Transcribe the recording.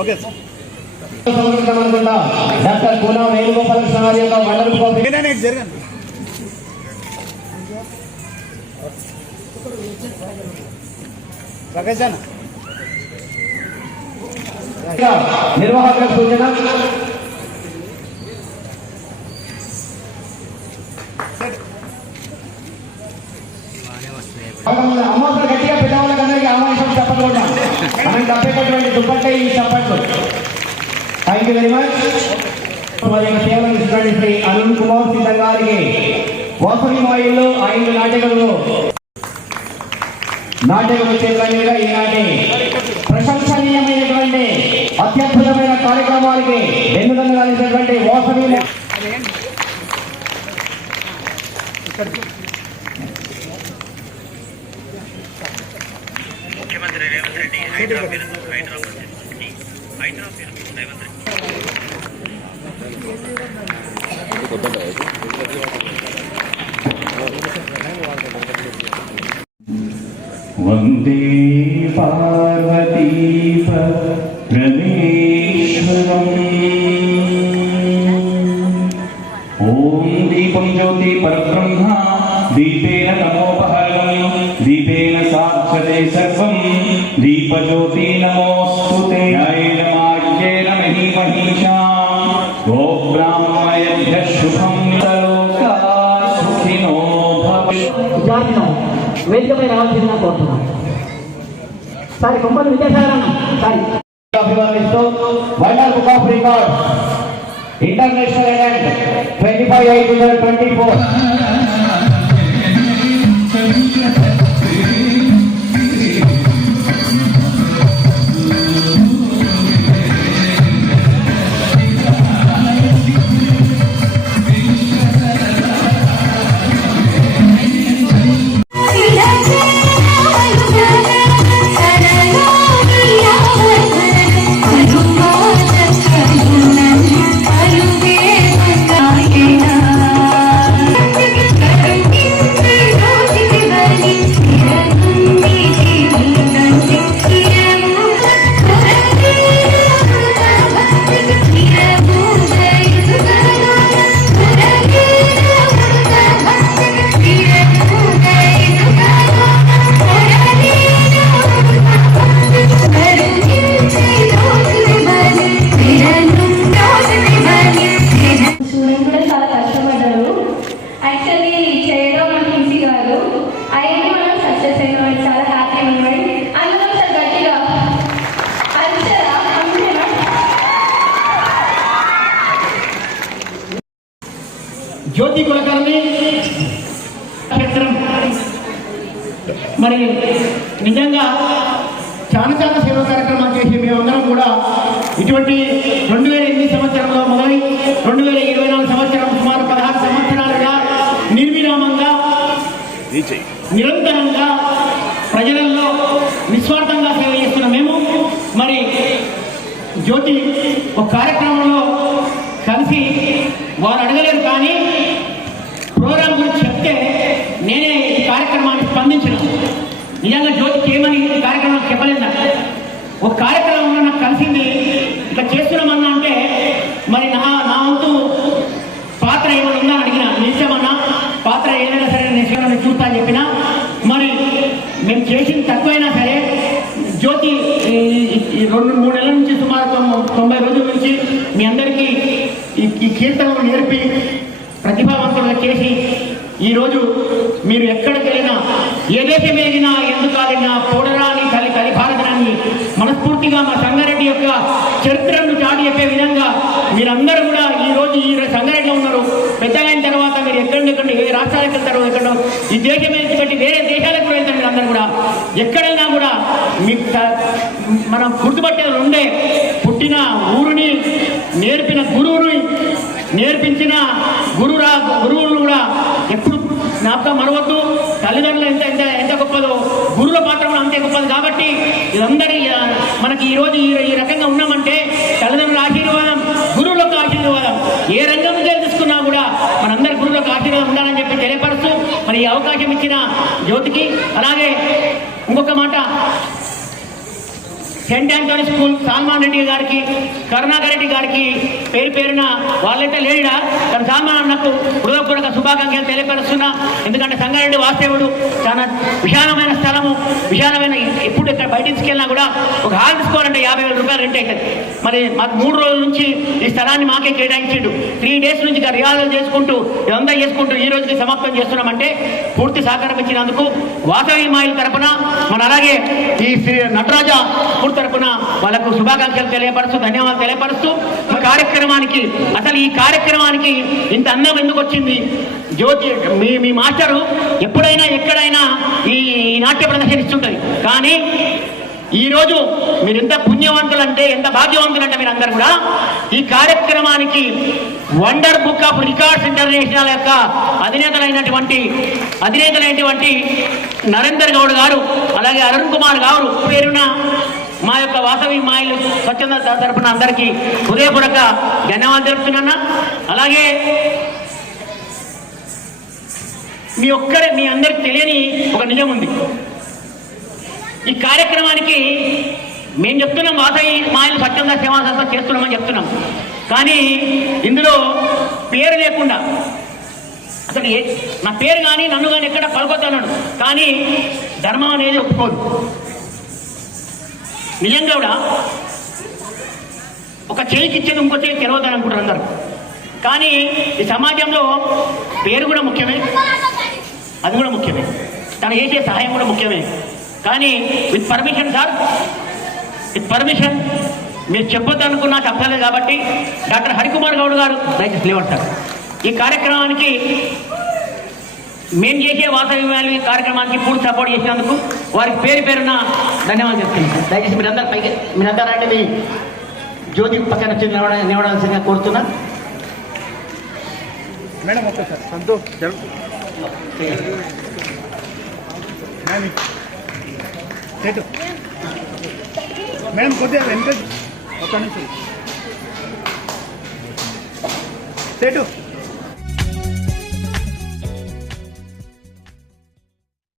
Okay sir. Doctor Venugopala యొక్క జరగండి ప్రకాశ్ సూచన. యూ వెరీ మచ్ మరి సేవలు ఇచ్చినటువంటి అరుణ్ కుమార్ సిద్ధం గారికి వాసవి మాయిల్లో ఐదు నాటకాలు నాటకం చేతులుగా ఈనాటి ప్రశంసనీయమైనటువంటి అత్యద్భుతమైన కార్యక్రమాలకి వెన్నుదన్నగాల్సినటువంటి వాసవి ముఖ్యమంత్రి రేవంత్ రెడ్డి హైదరాబాద్ హైదరాబాద్ హైదరాబాద్ రేవంత్ రెడ్డి वंदे पार्वतीप प्रमेश्वरम् ॐ दीपं ज्योति परब्रह्मा दीपेन तमोपहरणं दीपेन साक्षते सर्वं दीपज्योति नमोऽस्तु వేదికపై రావాల్సిందిగా కోరుతున్నాను సారి కొంపలు విద్యాసాగరన్న sorry. అభివర్ణిస్తూ world book of record international event twenty five eight twenty four. Jyothi Kulkarni క్షేత్రం మరి నిజంగా చాలా చాలా సేవా కార్యక్రమాలు చేసి మేమందరం కూడా ఇటువంటి రెండు వేల ఎనిమిది సంవత్సరంలో మొదలై రెండు వేల ఇరవై నాలుగు సంవత్సరం సుమారు పదహారు సంవత్సరాలుగా నిర్విరామంగా నిరంతరంగా ప్రజలలో నిస్వార్థంగా సేవ చేస్తున్న మేము. మరి జ్యోతి ఒక కార్యక్రమంలో కలిసి వారు అడగలేరు కానీ ప్రోగ్రాం గురించి చెప్తే నేనే ఈ కార్యక్రమానికి స్పందించిన నిజంగా జ్యోతికి ఏమని కార్యక్రమం చెప్పలేదు నాకు. ఒక కార్యక్రమంలో నాకు కలిసింది ఇట్లా చేస్తున్నామన్నా అంటే మరి నా నా వంతు పాత్ర ఏమైనా ఉందా అని అడిగిన నిజమన్నా పాత్ర ఏదైనా సరే నేను చేయమని చూస్తా అని చెప్పిన మరి మేము చేసింది తక్కువైనా సరే జ్యోతి ఈ- ఈ- ఈ రెండు మూడు నెలల నుంచి సుమారు తొం- తొంభై రోజుల నుంచి మీ అందరికీ ఈ ఈ కీర్తనలు నేర్పి ప్రతిభావంతులుగా చేసి ఈరోజు మీరు ఎక్కడికి వెళ్ళినా ఏ దేశం వెళ్ళినా ఎందుకు వెళ్ళినా పోడరాని తల్లి తల్లి భారతనాన్ని మనస్ఫూర్తిగా మా సంగారెడ్డి యొక్క చరిత్రను చాటి చెప్పే విధంగా మీరందరూ కూడా ఈ రోజు ఈ సంగారెడ్డిలో ఉన్నారు. పెద్దగైన తర్వాత మీరు ఎక్కడెక్కడ ఏ రాష్ట్రాలకు వెళ్తారో ఎక్కడో ఈ దేశం పెట్టి వేరే దేశాలకు కూడా వెళ్తారు మీరు కూడా. ఎక్కడైనా కూడా మీ మనం గుర్తుపట్టేది ఉండే పుట్టిన ఊరుని నేర్పించిన గురురా గురువులను కూడా ఎప్పుడు జ్ఞాపకం మరవద్దు. తల్లిదండ్రులు ఎంత ఎంత ఎంత గొప్పదో గురువుల పాత్ర కూడా అంతే గొప్పది కాబట్టి ఇదందరి మనకి ఈరోజు ఈ ఈ రకంగా ఉన్నామంటే తల్లిదండ్రుల ఆశీర్వాదం గురువులకు ఆశీర్వాదం. ఏ రంగం తీసుకున్నా కూడా మనందరి గురువులకు ఆశీర్వాదం ఉండాలని చెప్పి తెలియపరుస్తూ మరి ఈ అవకాశం ఇచ్చిన జ్యోతికి. అలాగే ఇంకొక మాట saint Antony school Salman Reddy గారికి కరుణాకర్ రెడ్డి గారికి పేరు పేరున వాళ్ళైతే లేడా? తన సాల్మాన్ అన్నకు హృదయపూర్వక శుభాకాంక్షలు తెలియపరుస్తున్నా. ఎందుకంటే సంగారెడ్డి వాస్తవుడు చాలా విశాలమైన స్థలము విశాలమైన ఎప్పుడు ఇక్కడ బయటికి తీసుకెళ్ళినా కూడా ఒక హాల్ తీసుకోవాలంటే యాభై వేల రూపాయలు రెంట్ అవుతుంది మరి మాకు మూడు రోజుల నుంచి ఈ స్థలాన్ని మాకే కేటాయించిండు. త్రీ డేస్ నుంచి ఇక రిహార్సల్ చేసుకుంటూ ఇదంతా చేసుకుంటూ ఈ రోజుకి సమాప్తం చేస్తున్నామంటే పూర్తి సహకారం ఇచ్చినందుకు వాసవి మాయల తరపున మన అలాగే ఈ శ్రీ నటరాజ పూర్తి తరఫున వాళ్ళకు శుభాకాంక్షలు తెలియపరుస్తూ ధన్యవాదాలు తెలియపరుస్తూ ఈ కార్యక్రమానికి అసలు ఈ కార్యక్రమానికి ఇంత అందం ఎందుకు వచ్చింది? జ్యోతి మీ మీ మాస్టరు ఎప్పుడైనా ఎక్కడైనా ఈ నాట్య ప్రదర్శన ఇస్తుంటుంది కానీ ఈరోజు మీరు ఎంత పుణ్యవంతులు అంటే ఎంత భాగ్యవంతులు అంటే మీరు అందరు కూడా ఈ కార్యక్రమానికి wonder book of records international యొక్క అధినేతలైనటువంటి అధినేతలైనటువంటి నరేందర్ గౌడ్ గారు అలాగే అరుణ్ కుమార్ గారు పేరున మా యొక్క వాసవి మాయలు స్వచ్ఛంద తరపున అందరికీ హృదయపూర్వక ధన్యవాదాలు తెలుపుతున్నా అలాగే మీ ఒక్కరే మీ అందరికి తెలియని ఒక నిజం ఉంది. ఈ కార్యక్రమానికి మేము చెప్తున్నాం వాసవి మాయలు స్వచ్ఛంద సేవా సంస్థ చేస్తున్నామని చెప్తున్నాం. కానీ ఇందులో పేరు లేకుండా అసలు ఏ నా పేరు కానీ నన్ను కానీ ఎక్కడ పలుకొద్దన్నాడు కానీ ధర్మం అనేది ఒప్పుకోదు. నిజంగా కూడా ఒక చేయికి ఇచ్చేది ఇంకో చేయి తెరవద్దని అనుకుంటారు అందరు. కానీ ఈ సమాజంలో పేరు కూడా ముఖ్యమే అది కూడా ముఖ్యమే. తను చేసే సహాయం కూడా ముఖ్యమే. కానీ with permission sir. With permission మీరు చెప్పొద్దు అనుకున్నా చెప్పలేదు కాబట్టి డాక్టర్ హరికుమార్ గౌడ్ గారు దయచేసి లేవంటారు ఈ కార్యక్రమానికి మేము చేసే వాసవి కార్యక్రమానికి పూర్తి సపోర్ట్ చేసినందుకు వారికి పేరు పేరున ధన్యవాదాలు చెప్తున్నాను. దయచేసి మీరందరూ పైకి మీరందరూ అంటే మీ జ్యోతి పక్కన వచ్చి నిలవడాల్సిందిగా కోరుతున్నా. మేడం ఒక్కసారి సంతోష్ జరుగు మేడం కొద్దిగా వెంకట్ ఒక్క నిమిషం. చేటు.